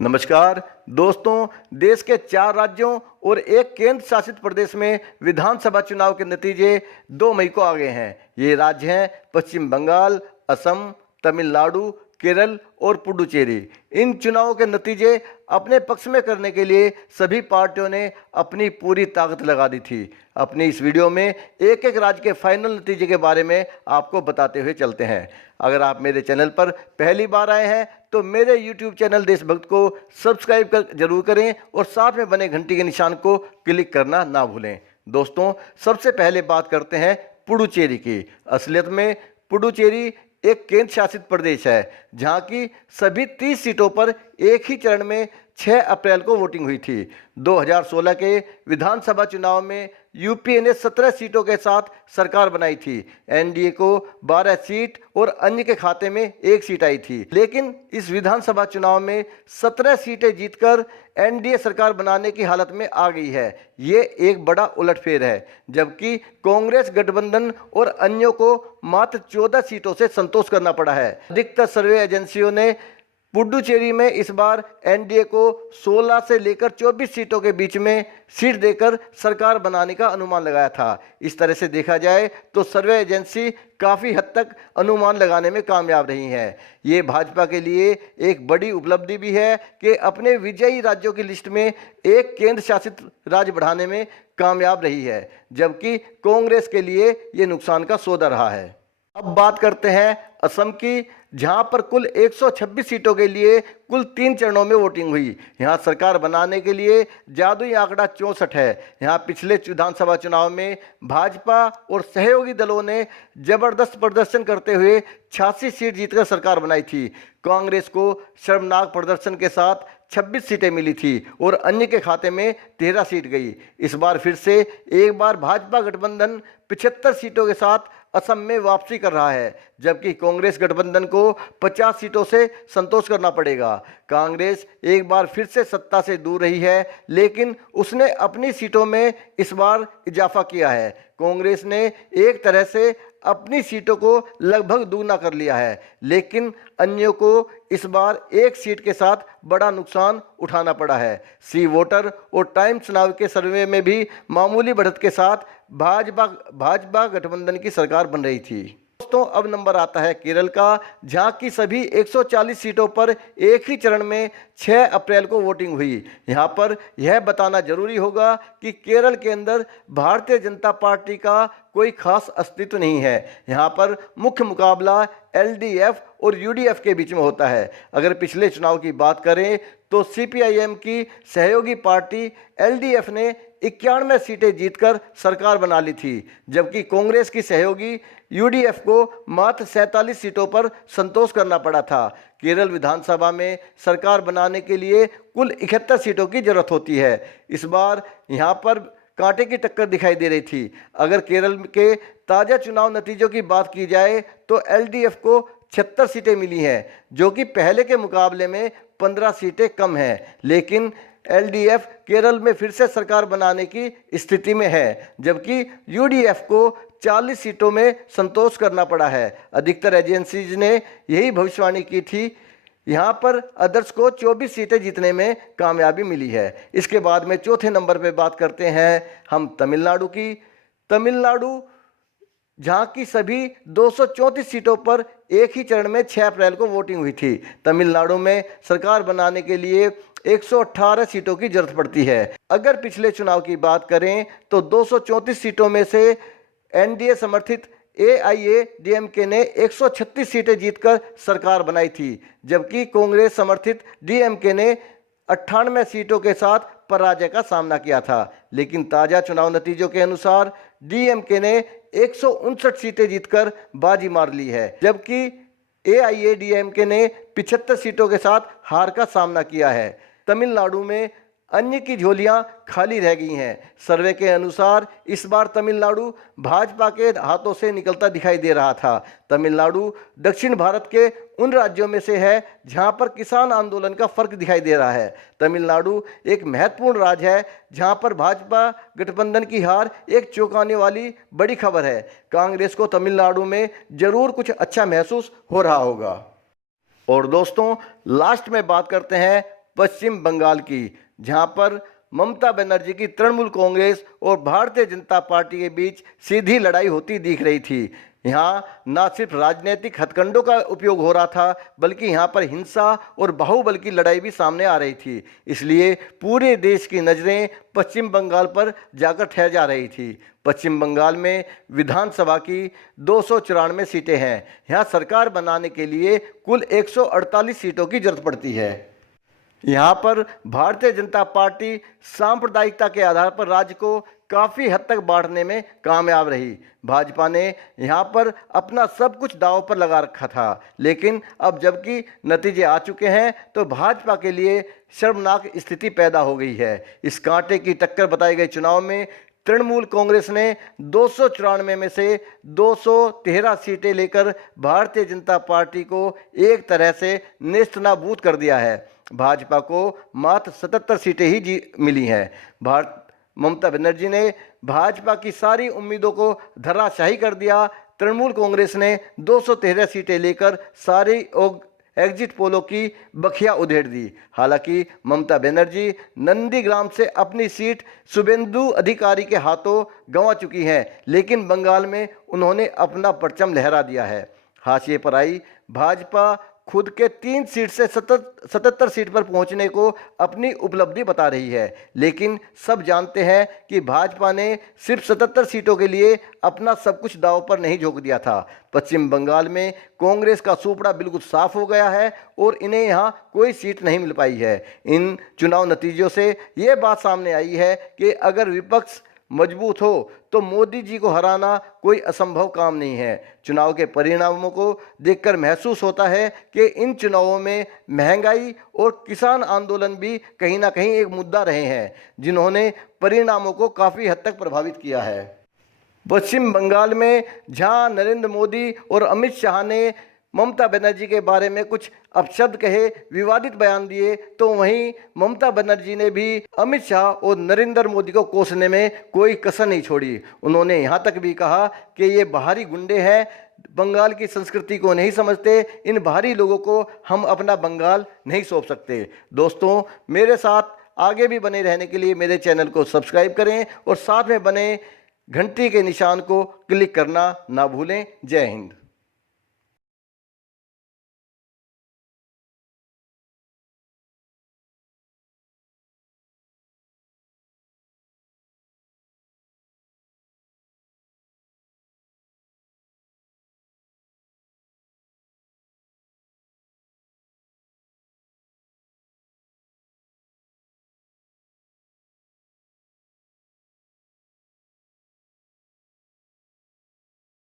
नमस्कार दोस्तों, देश के 4 राज्यों और एक केंद्र शासित प्रदेश में विधानसभा चुनाव के नतीजे 2 मई को आ गए हैं। ये राज्य हैं पश्चिम बंगाल, असम, तमिलनाडु, केरल और पुडुचेरी। इन चुनावों के नतीजे अपने पक्ष में करने के लिए सभी पार्टियों ने अपनी पूरी ताकत लगा दी थी। अपनी इस वीडियो में एक एक राज्य के फाइनल नतीजे के बारे में आपको बताते हुए चलते हैं। अगर आप मेरे चैनल पर पहली बार आए हैं तो मेरे YouTube चैनल देशभक्त को सब्सक्राइब जरूर करें और साथ में बने घंटी के निशान को क्लिक करना ना भूलें। दोस्तों, सबसे पहले बात करते हैं पुडुचेरी की। असलियत में पुडुचेरी एक केंद्र शासित प्रदेश है जहां की सभी 30 सीटों पर एक ही चरण में 6 अप्रैल को वोटिंग हुई थी। 2016 के विधानसभा चुनाव में यूपीए ने 17 सीटों के साथ सरकार बनाई थी। एनडीए को 12 सीट और अन्य के खाते में 1 सीट आई थी, लेकिन इस विधानसभा चुनाव में 17 सीटें जीतकर एनडीए सरकार बनाने की हालत में आ गई है। ये एक बड़ा उलटफेर है, जबकि कांग्रेस गठबंधन और अन्यों को मात्र 14 सीटों से संतोष करना पड़ा है। अधिकतर सर्वे एजेंसियों ने पुडुचेरी में इस बार एनडीए को 16 से लेकर 24 सीटों के बीच में सीट देकर सरकार बनाने का अनुमान लगाया था। इस तरह से देखा जाए तो सर्वे एजेंसी काफ़ी हद तक अनुमान लगाने में कामयाब रही हैं। ये भाजपा के लिए एक बड़ी उपलब्धि भी है कि अपने विजयी राज्यों की लिस्ट में एक केंद्र शासित राज्य बढ़ाने में कामयाब रही है, जबकि कांग्रेस के लिए ये नुकसान का सौदा रहा है। अब बात करते हैं असम की, जहां पर कुल 126 सीटों के लिए कुल 3 चरणों में वोटिंग हुई। यहां सरकार बनाने के लिए जादुई आंकड़ा 64 है। यहां पिछले विधानसभा चुनाव में भाजपा और सहयोगी दलों ने जबरदस्त प्रदर्शन करते हुए 86 सीट जीतकर सरकार बनाई थी। कांग्रेस को शर्मनाक प्रदर्शन के साथ 26 सीटें मिली थी और अन्य के खाते में 13 सीट गई। इस बार फिर से एक बार भाजपा गठबंधन 75 सीटों के साथ असम में वापसी कर रहा है, जबकि कांग्रेस गठबंधन को 50 सीटों से संतोष करना पड़ेगा। कांग्रेस एक बार फिर से सत्ता से दूर रही है, लेकिन उसने अपनी सीटों में इस बार इजाफा किया है। कांग्रेस ने एक तरह से अपनी सीटों को लगभग दुगना कर लिया है, लेकिन अन्यों को इस बार एक सीट के साथ बड़ा नुकसान उठाना पड़ा है। सी वोटर और टाइम्स नाउ के सर्वे में भी मामूली बढ़त के साथ भाजपा गठबंधन की सरकार बन रही थी। दोस्तों, अब नंबर आता है केरल का, जहां की सभी 140 सीटों पर एक ही चरण में 6 अप्रैल को वोटिंग हुई। यहां पर यह बताना जरूरी होगा कि केरल के अंदर भारतीय जनता पार्टी का कोई खास अस्तित्व नहीं है। यहां पर मुख्य मुकाबला एलडीएफ और यूडीएफ के बीच में होता है। अगर पिछले चुनाव की बात करें तो सीपीआईएम की सहयोगी पार्टी एलडीएफ ने 91 सीटें जीतकर सरकार बना ली थी, जबकि कांग्रेस की सहयोगी यूडीएफ को मात्र 47 सीटों पर संतोष करना पड़ा था। केरल विधानसभा में सरकार बनाने के लिए कुल 71 सीटों की जरूरत होती है। इस बार यहां पर कांटे की टक्कर दिखाई दे रही थी। अगर केरल के ताज़ा चुनाव नतीजों की बात की जाए तो एलडीएफ को 76 सीटें मिली हैं, जो कि पहले के मुकाबले में 15 सीटें कम हैं, लेकिन एलडीएफ केरल में फिर से सरकार बनाने की स्थिति में है, जबकि यूडीएफ को 40 सीटों में संतोष करना पड़ा है। अधिकतर एजेंसीज ने यही भविष्यवाणी की थी। यहाँ पर अदर्स को 24 सीटें जीतने में कामयाबी मिली है। इसके बाद में चौथे नंबर पे बात करते हैं हम तमिलनाडु की। तमिलनाडु, जहां की सभी 234 सीटों पर एक ही चरण में 6 अप्रैल को वोटिंग हुई थी। तमिलनाडु में सरकार बनाने के लिए 118 सीटों की जरूरत पड़ती है। अगर पिछले चुनाव की बात करें तो 234 सीटों में से एनडीए समर्थित एआईएडीएमके ने 136 सीटें जीतकर सरकार बनाई थी, जबकि कांग्रेस समर्थित डीएमके ने 98 सीटों के साथ पराजय का सामना किया था। लेकिन ताज़ा चुनाव नतीजों के अनुसार डीएमके ने 159 सीटें जीतकर बाजी मार ली है, जबकि एआईएडीएमके ने 75 सीटों के साथ हार का सामना किया है। तमिलनाडु में अन्य की झोलियां खाली रह गई हैं। सर्वे के अनुसार इस बार तमिलनाडु भाजपा के हाथों से निकलता दिखाई दे रहा था। तमिलनाडु दक्षिण भारत के उन राज्यों में से है जहां पर किसान आंदोलन का फर्क दिखाई दे रहा है। तमिलनाडु एक महत्वपूर्ण राज्य है जहां पर भाजपा गठबंधन की हार एक चौंकाने वाली बड़ी खबर है। कांग्रेस को तमिलनाडु में जरूर कुछ अच्छा महसूस हो रहा होगा। और दोस्तों, लास्ट में बात करते हैं पश्चिम बंगाल की, जहां पर ममता बनर्जी की तृणमूल कांग्रेस और भारतीय जनता पार्टी के बीच सीधी लड़ाई होती दिख रही थी। यहाँ न सिर्फ राजनीतिक हथकंडों का उपयोग हो रहा था, बल्कि यहाँ पर हिंसा और बाहुबल की लड़ाई भी सामने आ रही थी। इसलिए पूरे देश की नज़रें पश्चिम बंगाल पर जाकर ठहर जा रही थी। पश्चिम बंगाल में विधानसभा की 294 सीटें हैं। यहाँ सरकार बनाने के लिए कुल 148 सीटों की जरूरत पड़ती है। यहाँ पर भारतीय जनता पार्टी सांप्रदायिकता के आधार पर राज्य को काफ़ी हद तक बांटने में कामयाब रही। भाजपा ने यहाँ पर अपना सब कुछ दांव पर लगा रखा था, लेकिन अब जबकि नतीजे आ चुके हैं तो भाजपा के लिए शर्मनाक स्थिति पैदा हो गई है। इस कांटे की टक्कर बताए गए चुनाव में तृणमूल कांग्रेस ने 294 में से 213 सीटें लेकर भारतीय जनता पार्टी को एक तरह से नेस्तनाबूद कर दिया है। भाजपा को मात्र 77 सीटें ही मिली हैं। ममता बनर्जी ने भाजपा की सारी उम्मीदों को धराशायी कर दिया। तृणमूल कांग्रेस ने 213 सीटें लेकर सारी एग्जिट पोलों की बखिया उधेड़ दी। हालांकि ममता बनर्जी नंदीग्राम से अपनी सीट शुभेंदु अधिकारी के हाथों गंवा चुकी हैं, लेकिन बंगाल में उन्होंने अपना परचम लहरा दिया है। हाशिए पर आई भाजपा खुद के 3 सीट से 77 सीट पर पहुंचने को अपनी उपलब्धि बता रही है, लेकिन सब जानते हैं कि भाजपा ने सिर्फ 77 सीटों के लिए अपना सब कुछ दांव पर नहीं झोंक दिया था। पश्चिम बंगाल में कांग्रेस का सूपड़ा बिल्कुल साफ हो गया है और इन्हें यहाँ कोई सीट नहीं मिल पाई है। इन चुनाव नतीजों से ये बात सामने आई है कि अगर विपक्ष मजबूत हो तो मोदी जी को हराना कोई असंभव काम नहीं है। चुनाव के परिणामों को देखकर महसूस होता है कि इन चुनावों में महंगाई और किसान आंदोलन भी कहीं ना कहीं एक मुद्दा रहे हैं, जिन्होंने परिणामों को काफ़ी हद तक प्रभावित किया है। पश्चिम बंगाल में जहां नरेंद्र मोदी और अमित शाह ने ममता बनर्जी के बारे में कुछ अपशब्द कहे, विवादित बयान दिए, तो वहीं ममता बनर्जी ने भी अमित शाह और नरेंद्र मोदी को कोसने में कोई कसर नहीं छोड़ी। उन्होंने यहाँ तक भी कहा कि ये बाहरी गुंडे हैं, बंगाल की संस्कृति को नहीं समझते, इन बाहरी लोगों को हम अपना बंगाल नहीं सौंप सकते। दोस्तों, मेरे साथ आगे भी बने रहने के लिए मेरे चैनल को सब्सक्राइब करें और साथ में बने घंटी के निशान को क्लिक करना ना भूलें। जय हिंद।